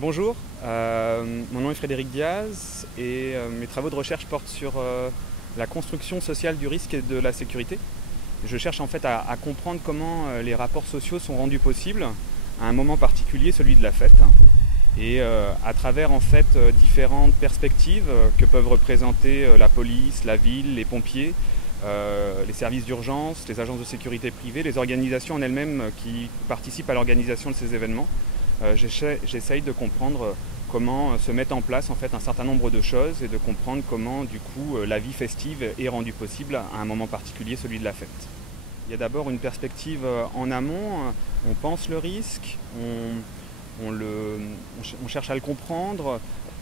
Donc bonjour, mon nom est Frédéric Diaz et mes travaux de recherche portent sur la construction sociale du risque et de la sécurité. Je cherche en fait à comprendre comment les rapports sociaux sont rendus possibles à un moment particulier, celui de la fête. Et à travers en fait différentes perspectives que peuvent représenter la police, la ville, les pompiers, les services d'urgence, les agences de sécurité privée, les organisations en elles-mêmes qui participent à l'organisation de ces événements. J'essaye de comprendre comment se mettent en place en fait un certain nombre de choses et de comprendre comment du coup la vie festive est rendue possible à un moment particulier, celui de la fête. Il y a d'abord une perspective en amont, on pense le risque, on cherche à le comprendre.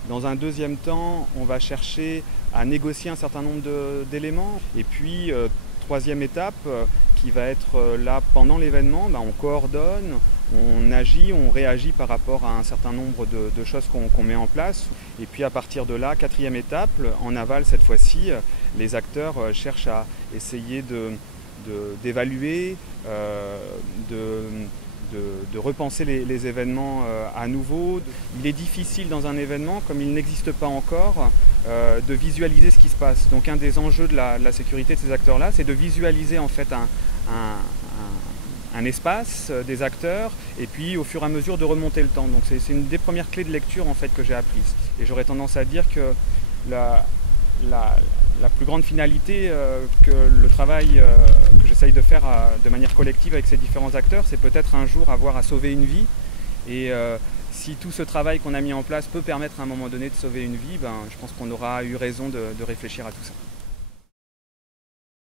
Dans un deuxième temps, on va chercher à négocier un certain nombre d'éléments. Et puis, troisième étape, qui va être là pendant l'événement, on coordonne, on agit, on réagit par rapport à un certain nombre de choses qu'on met en place. Et puis à partir de là, quatrième étape, en aval cette fois-ci, les acteurs cherchent à essayer d'évaluer, de repenser les événements à nouveau. Il est difficile dans un événement, comme il n'existe pas encore, de visualiser ce qui se passe. Donc un des enjeux de la sécurité de ces acteurs-là, c'est de visualiser en fait un espace, des acteurs, et puis au fur et à mesure de remonter le temps. Donc c'est une des premières clés de lecture en fait que j'ai apprises. Et j'aurais tendance à dire que la plus grande finalité que le travail que j'essaye de faire de manière collective avec ces différents acteurs, c'est peut-être un jour avoir à sauver une vie. Et si tout ce travail qu'on a mis en place peut permettre à un moment donné de sauver une vie, je pense qu'on aura eu raison de réfléchir à tout ça.